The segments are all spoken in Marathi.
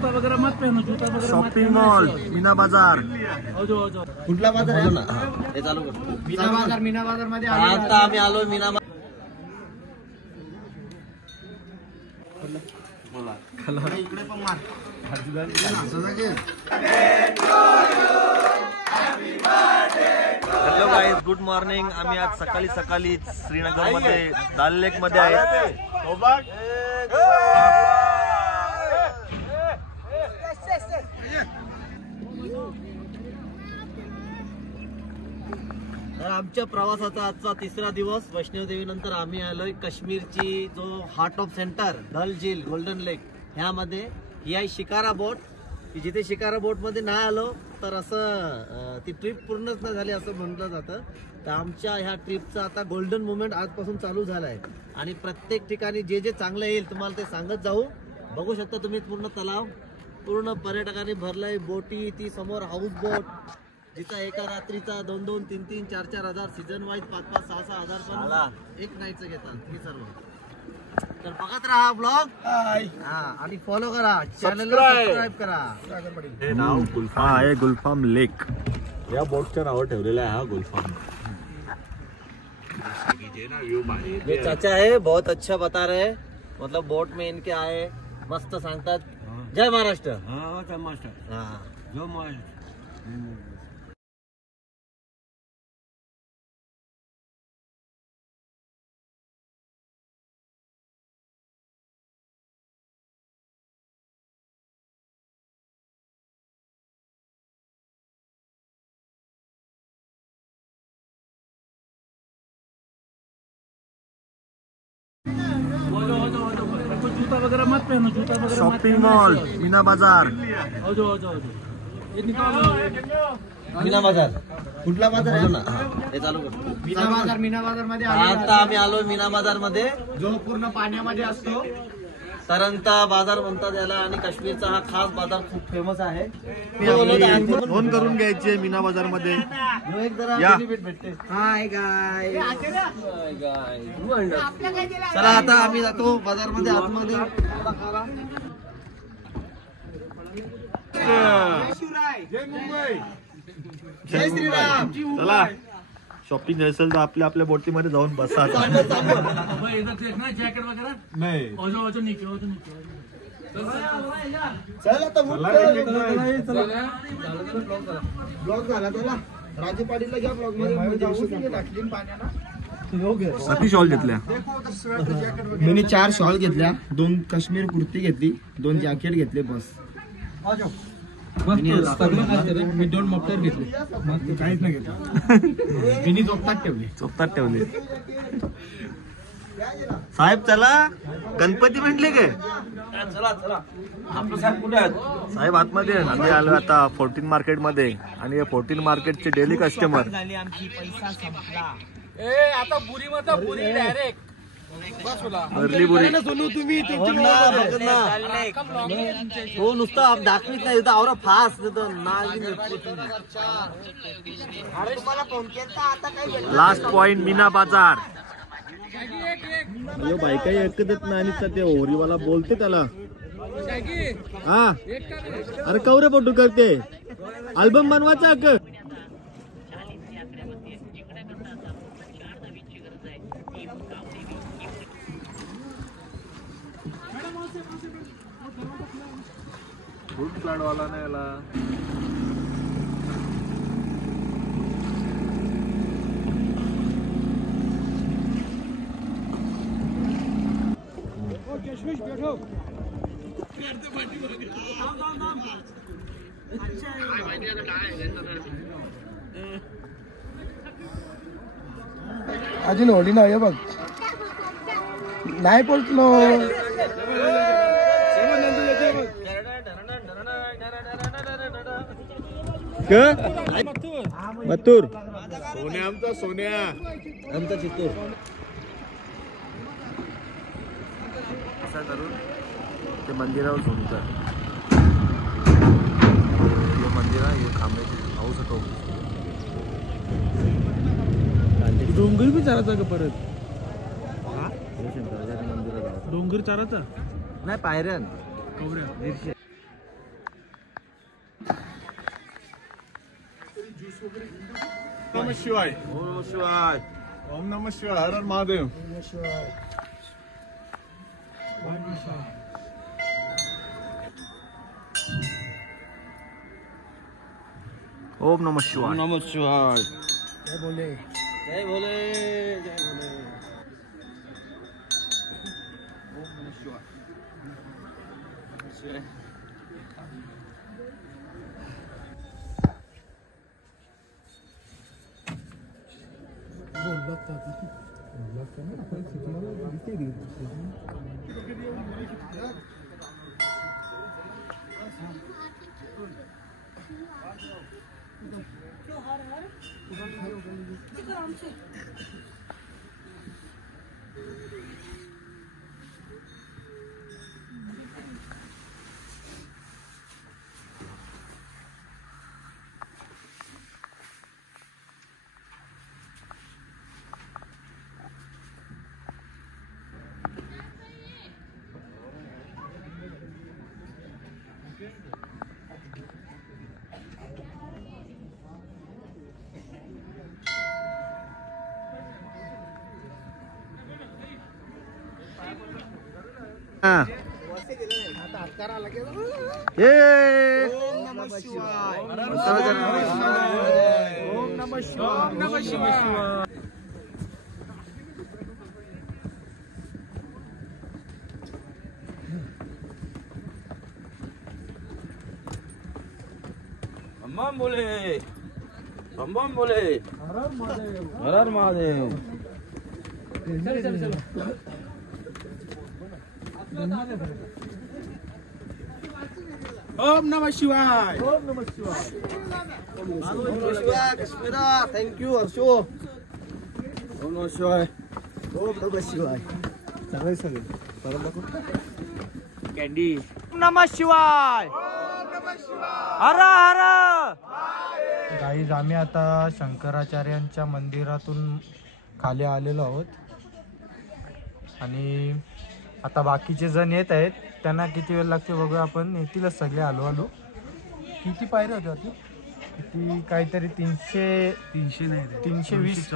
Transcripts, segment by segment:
वगैरह मत पहनो, जूता वगैरह शॉपिंग मॉल मीना बाजार. कुठला बाजार आहे ना? हे चालू कर. मीना बाजार मध्ये आता आम्ही आलो. मीना इकडे पण मार. Hello guys, good morning. आम्ही आज सकाळी श्रीनगर मध्ये दाल लेक मध्ये आहे. आमच्या प्रवासाचा आजचा तिसरा दिवस. वैष्णोदेवी नंतर आम्ही आलोय काश्मीरची जो हार्ट ऑफ सेंटर डल झील गोल्डन लेक ह्यामध्ये. ही आहे शिकारा बोट. जिथे शिकारा बोट मध्ये नाही आलो तर असं ती ट्रिप पूर्णच नाही झाली असं म्हटलं जातं. तर आमच्या ह्या ट्रिपचा आता गोल्डन मुवमेंट आजपासून चालू झाला आहे आणि प्रत्येक ठिकाणी जे जे चांगलं येईल तुम्हाला ते सांगत जाऊ. बघू शकता तुम्ही पूर्ण तलाव पूर्ण पर्यटकांनी भरलाय. बोटी ती समोर हाऊस बोट जिचा एका रात्रीचा 2-2, 3-3, 4-4 हजार सीझन वाईज 5-5, 6-6 हजार पण एक नाईटचं घेतात हे सर्व. तर बघत राहा ब्लॉग आणि फॉलो करा, चॅनलला सबस्क्राईब करा. हे नाव गुलफाम आहे, गुलफाम लेक या बोटचं नाव ठेवलेलं आहे. हा गुलफाम. ये चाचा है, बहुत अच्छा बता रहे हैं. मतलब बोट में इनके आए मस्त सांगतात. जय महाराष्ट्र. जय महाराष्ट्र. जय महाराष्ट्र. जूता वगैरह मत पहनो, जूता वगैरह. शॉपिंग मॉल मीना बाजार. मीना बाजार. कुठला बाजार आहे ना? हे चालू कर. मीना बाजार मध्ये आता आम्ही आलो. मीना बाजार मध्ये जो पूर्ण पाण्यामध्ये असतो तरंगता बाजार म्हणतात याला. आणि काश्मीरचा हा खास बाजार खूप फेमस आहे. नोंद करून घ्यायची मीना बाजार मध्ये. हाय गाय. चला आता आम्ही जातो बाजार मध्ये आतमध्ये. जय मुंबई. जय श्रीराम. चला शॉपिंग असेल तर आपल्या आपल्या बोटीमध्ये जाऊन बसा. जॅकेट वगैरह नाही. ब्लॉग झाला त्याला. राजू पाटीलला घ्या ब्लॉग मध्ये. किती शॉल घेतल्या? मी 4 शॉल घेतल्या, 2 काश्मीर कुर्ती घेतली, 2 जॅकेट घेतले. बस मी 2 मफलर घेतले. काहीच नाही घेतलं. मी चोपतात ठेवले. साहेब चला गणपती म्हटले काय? चला आपलं साहेब कुठे आहेत? साहेब आतमध्ये. आम्ही आलो आता 14 मार्केट मध्ये आणि 14 मार्केटचे डेली कस्टमर. आमची पैसा संपला. आता बुरी मत बुरी डायरेक्ट अर्ली बुरी. हो नुसतं दाखवीत नाही आवरा फास्ट. लास्ट पॉइंट मीना बाजार. बायका ऐकतच नाही आणि ते होरीवाला बोलते त्याला. हा अरे कवरे फोटो करते. अल्बम बनवायचा अक. फ्रूट फ्लाड वाला नाही याला. अजून होली नाही बघ. नाही पोचलो. मथुर सोन्या. आमचा सोन्या. आमचा चित्तूर. असा करून ते मंदिरावर सोडून मंदिर आहे. खांब्याची हाऊस होतो. डोंगर बी चारायचा का परत? डोंगर चारायचा नाही पायऱ्यान. शिवाय. ओम नमः शिवाय. हर हर महादेव. ओम नमः शिवाय. नमः शिवाय. जय भोले जय भोले जय भोले. ओम नमः शिवाय. बम बोले हर हर महादेव. ओम नमः शिवाय. ओम नमः शिवाय. काश्मीरा. थँक्यू हर्षो. ओम नमः शिवाय. ओम नमः शिवाय. कॅन्डी. ओम नमः शिवाय. हर हर. गाईज आम्ही आता शंकराचार्यांच्या मंदिरातून खाली आलेलो आहोत आणि आता बाकीचे जण येत आहेत. त्यांना किती वेळ लागते बघूया आपण. येतीलच सगळे आलो आलो. किती पायऱ्या होत्या ती? किती काहीतरी 320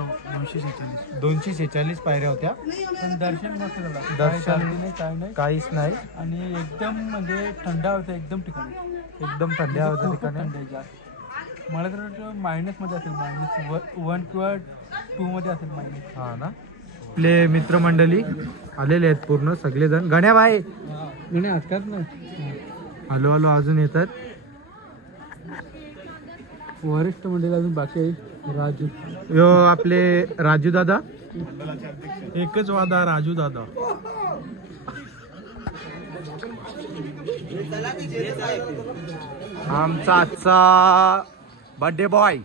246 पायऱ्या होत्या. पण दर्शन मस्त झालं. दर्शन काय नाही काहीच नाही. आणि एकदम म्हणजे थंड होतं एकदम ठिकाणी. एकदम थंडी होत्या खूपच ठिकाणी. थंड आहे जास्त. मला तर वाटतं -मध्ये असेल. -1 किंवा 2 मध्ये असेल मायनस. हा ना. आपले मित्रमंडळी आलेले आहेत पूर्ण सगळेजण. गण्या भाई नाही आजकाल ना हॅलो हॅलो अजून येतात. वरिष्ठ मंडळी अजून बाकी आहे. राजू यो आपले राजू दादा. एकच वादा राजू दादा. आमचा आजचा बर्थडे बॉय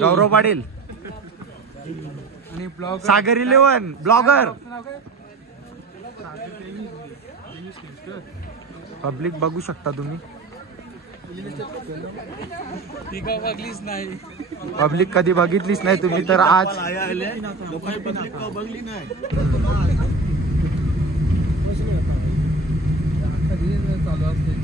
गौरव पाटील. आणि ब्लॉग सागर 11 ब्लॉगर. पब्लिक बघू शकता तुम्ही. बघलीच नाही. पब्लिक कधी बघितलीच नाही तुम्ही तर आज बघली नाही. चालू असते.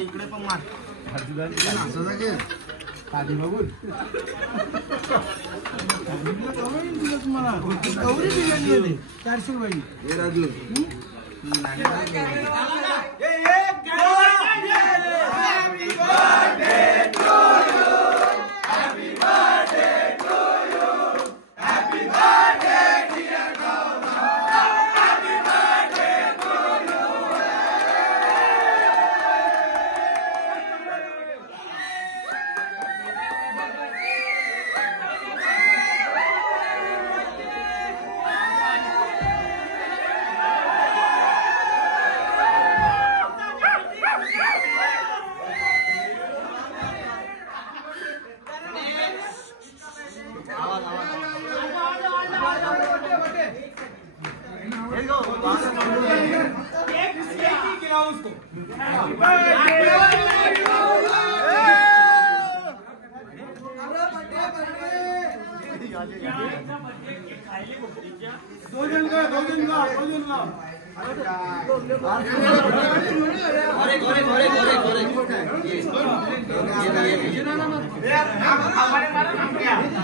इकडे पण मार. आधी बघून गौरी बिर्याणी 400 रुपये. अरे